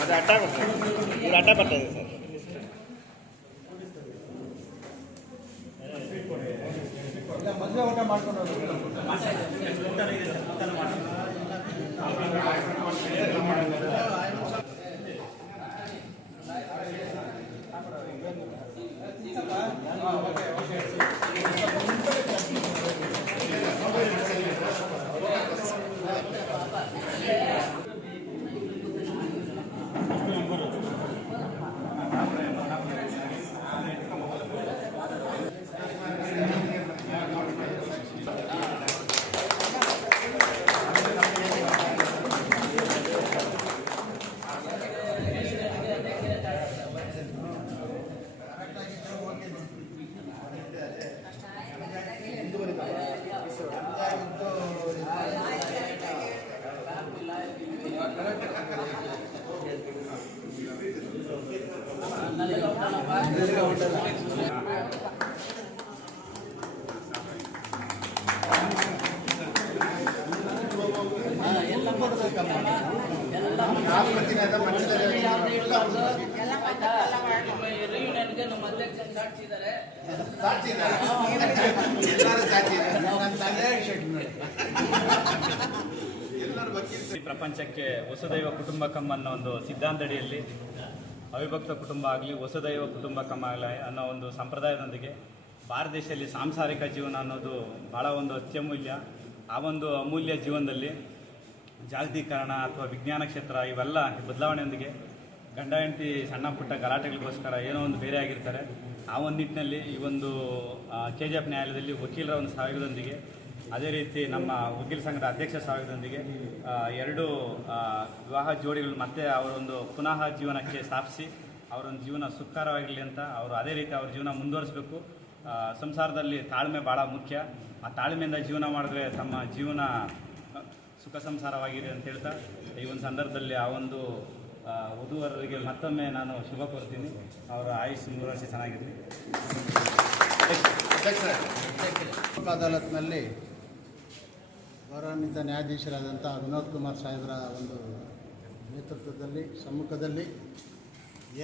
ಅದು ಅಡ್ಡ ಬರ್ತದೆ ಇದು ಅಡ್ಡ ಬರ್ತದೆ ಸರ್. ಮದುವೆ ಊಟ ಮಾಡ್ಕೊಂಡು ರಿಯೂನಿಯನ್ಗೆ ಪ್ರಪಂಚಕ್ಕೆ ವಸುದೈವ ಕುಟುಂಬಕಂ ಅನ್ನೋ ಒಂದು ಸಿದ್ಧಾಂತಡಿಯಲ್ಲಿ ಅವಿಭಕ್ತ ಕುಟುಂಬ ಆಗಲಿ, ವಸುದೈವ ಕುಟುಂಬ ಆಗಲಿ ಅನ್ನೋ ಒಂದು ಸಂಪ್ರದಾಯದೊಂದಿಗೆ ಭಾರತ ದೇಶದಲ್ಲಿ ಸಾಂಸಾರಿಕ ಜೀವನ ಅನ್ನೋದು ಭಾಳ ಒಂದು ಅತ್ಯಮೂಲ್ಯ. ಆ ಒಂದು ಅಮೂಲ್ಯ ಜೀವನದಲ್ಲಿ ಜಾಗತೀಕರಣ ಅಥವಾ ವಿಜ್ಞಾನ ಕ್ಷೇತ್ರ ಇವೆಲ್ಲ ಬದಲಾವಣೆಯೊಂದಿಗೆ ಗಂಡ, ಹೆಂಡತಿ, ಸಣ್ಣ, ಪುಟ್ಟ ಗಲಾಟೆಗಳಿಗೋಸ್ಕರ ಏನೋ ಒಂದು ಬೇರೆ ಆಗಿರ್ತಾರೆ. ಆ ಒಂದು ನಿಟ್ಟಿನಲ್ಲಿ ಈ ಒಂದು ಕೆ ಜಿ ಎಫ್ ನ್ಯಾಯಾಲಯದಲ್ಲಿ ವಕೀಲರ ಒಂದು ಸಹಯೋಗದೊಂದಿಗೆ ಅದೇ ರೀತಿ ನಮ್ಮ ವಕೀಲ ಸಂಘದ ಅಧ್ಯಕ್ಷ ಸಹಯೋಗದೊಂದಿಗೆ ಎರಡು ವಿವಾಹ ಜೋಡಿಗಳು ಮತ್ತೆ ಅವರೊಂದು ಪುನಃ ಜೀವನಕ್ಕೆ ಸ್ಥಾಪಿಸಿ, ಅವರೊಂದು ಜೀವನ ಸುಖಕರವಾಗಿರಲಿ ಅಂತ ಅವರು ಅದೇ ರೀತಿ ಅವ್ರ ಜೀವನ ಮುಂದುವರಿಸಬೇಕು. ಸಂಸಾರದಲ್ಲಿ ತಾಳ್ಮೆ ಭಾಳ ಮುಖ್ಯ. ಆ ತಾಳ್ಮೆಯಿಂದ ಜೀವನ ಮಾಡಿದ್ರೆ ತಮ್ಮ ಜೀವನ ಸುಖ ಸಂಸಾರವಾಗಿದೆ ಅಂತ ಹೇಳ್ತಾ, ಈ ಒಂದು ಸಂದರ್ಭದಲ್ಲಿ ಆ ಒಂದು ವಧುವರರಿಗೆ ಮತ್ತೊಮ್ಮೆ ನಾನು ಶುಭ ಕೋರ್ತೀನಿ. ಅವರ ಆಯುಷ್ ಮೂರು ವರ್ಷ ಚೆನ್ನಾಗಿರಲಿ. ಅದಾಲತ್ನಲ್ಲಿ ಗೌರವಾನ್ವಿತ ನ್ಯಾಯಾಧೀಶರಾದಂಥ ವಿನೋದ್ ಕುಮಾರ್ ಸಾಹೇಬರ ಒಂದು ನೇತೃತ್ವದಲ್ಲಿ, ಸಮ್ಮುಖದಲ್ಲಿ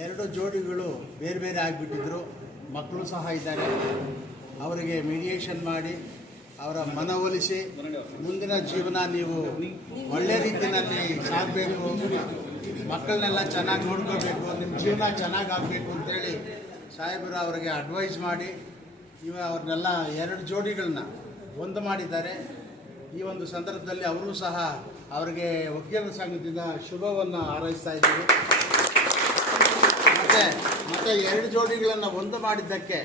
ಎರಡು ಜೋಡಿಗಳು ಬೇರೆ ಬೇರೆ ಆಗಿಬಿಟ್ಟಿದ್ರು. ಮಕ್ಕಳು ಸಹ ಇದ್ದಾರೆ. ಅವರಿಗೆ ಮೀಡಿಯೇಷನ್ ಮಾಡಿ, ಅವರ ಮನವೊಲಿಸಿ ಮುಂದಿನ ಜೀವನ ನೀವು ಒಳ್ಳೆ ರೀತಿಯಲ್ಲಿ ಸಾಗಬೇಕು ಮಕ್ಕಳನ್ನೆಲ್ಲ ಚೆನ್ನಾಗಿ ನೋಡ್ಕೋಬೇಕು. ನಿಮ್ಮ ಜೀವನ ಚೆನ್ನಾಗಿ ಆಗಬೇಕು ಅಂತೇಳಿ ಸಾಹೇಬರು ಅವರಿಗೆ ಅಡ್ವೈಸ್ ಮಾಡಿ, ಇವ ಅವ್ರನ್ನೆಲ್ಲ ಎರಡು ಜೋಡಿಗಳನ್ನ ಒಂದು ಮಾಡಿದ್ದಾರೆ. ಈ ಒಂದು ಸಂದರ್ಭದಲ್ಲಿ ಅವರು ಸಹ ಅವರಿಗೆ ವಕೀಲರ ಸಂಘದಿಂದ ಶುಭವನ್ನು ಹಾರೈಸ್ತಾ ಇದ್ದೀವಿ. ಮತ್ತೆ ಮತ್ತೆ ಎರಡು ಜೋಡಿಗಳನ್ನು ಒಂದು ಮಾಡಿದ್ದಕ್ಕೆ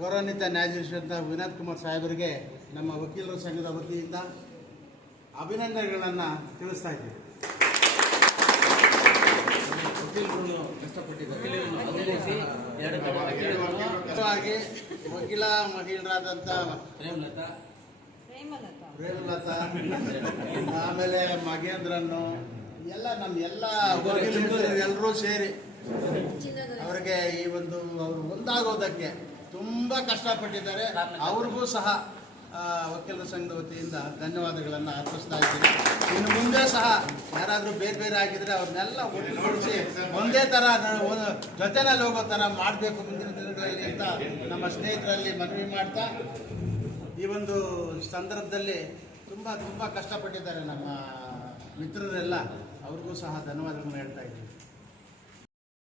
ಗೌರವಾನ್ವಿತ ನ್ಯಾಯಾಧೀಶರಾದ ವಿನೋದ್ ಕುಮಾರ್ ಸಾಹೇಬರಿಗೆ ನಮ್ಮ ವಕೀಲರ ಸಂಘದ ವತಿಯಿಂದ ಅಭಿನಂದನೆಗಳನ್ನು ತಿಳಿಸ್ತಾ ಇದ್ದೀವಿ. ವಕೀಲರು ಕಷ್ಟಪಟ್ಟಿದ್ದಾರೆ ವಕೀಲ ಮಹಿಳರಾದಂಥ ಪ್ರೇಮಲತಾ. ಆಮೇಲೆ ಮಗೇಂದ್ರನ್ನು ಎಲ್ಲ ನಮ್ಮ ಎಲ್ಲ ಎಲ್ಲರೂ ಸೇರಿ ಅವ್ರಿಗೆ ಈ ಒಂದು ಅವರು ಒಂದಾಗೋದಕ್ಕೆ ತುಂಬಾ ಕಷ್ಟಪಟ್ಟಿದ್ದಾರೆ. ಅವ್ರಿಗೂ ಸಹ ವಕೀಲರ ಸಂಘದ ವತಿಯಿಂದ ಧನ್ಯವಾದಗಳನ್ನು ಅರ್ಪಿಸ್ತಾ ಇದ್ದೀನಿ. ಇನ್ನು ಮುಂದೆ ಸಹ ಯಾರಾದರೂ ಬೇರೆ ಬೇರೆ ಆಗಿದ್ರೆ ಅವ್ರನ್ನೆಲ್ಲ ಒಟ್ಟುಗೂಡಿಸಿ ಒಂದೇ ಥರ ನ- ಜೊತೆನಲ್ಲಿ ಹೋಗೋ ಥರ ಮಾಡಬೇಕು ಮುಂದಿನ ದಿನಗಳಲ್ಲಿ ಅಂತ ನಮ್ಮ ಸ್ನೇಹಿತರಲ್ಲಿ ಮನವಿ ಮಾಡ್ತಾ ಈ ಒಂದು ಸಂದರ್ಭದಲ್ಲಿ ತುಂಬ ತುಂಬ ಕಷ್ಟಪಟ್ಟಿದ್ದಾರೆ ನಮ್ಮ ಮಿತ್ರರೆಲ್ಲ. ಅವ್ರಿಗೂ ಸಹ ಧನ್ಯವಾದಗಳನ್ನು ಹೇಳ್ತಾ ಇದ್ದೀವಿ